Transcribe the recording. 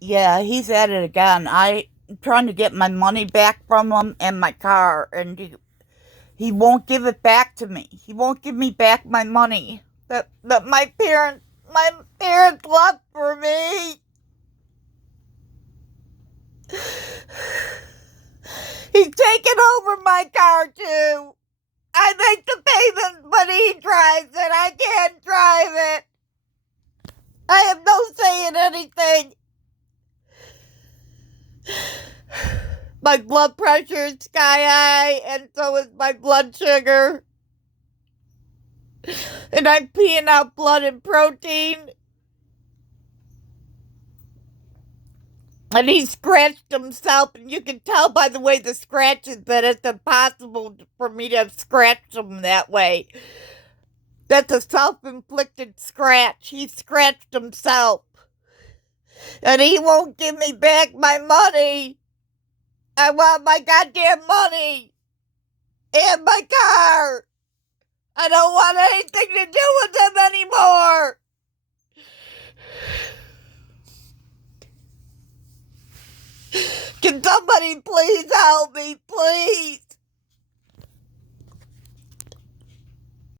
Yeah, he's at it again. I'm trying to get my money back from him and my car, and he won't give it back to me. He won't give me back my money that my parents left for me. He's taken over my car too. I make the payments, but he drives it. I can't drive it. I have no say in anything. My blood pressure is sky high, and so is my blood sugar. And I'm peeing out blood and protein. And he scratched himself, and you can tell by the way the scratches that it's impossible for me to have scratched him that way. That's a self-inflicted scratch. He scratched himself. And he won't give me back my money. I want my goddamn money and my car. I don't want anything to do with him anymore. Can somebody please help me, please?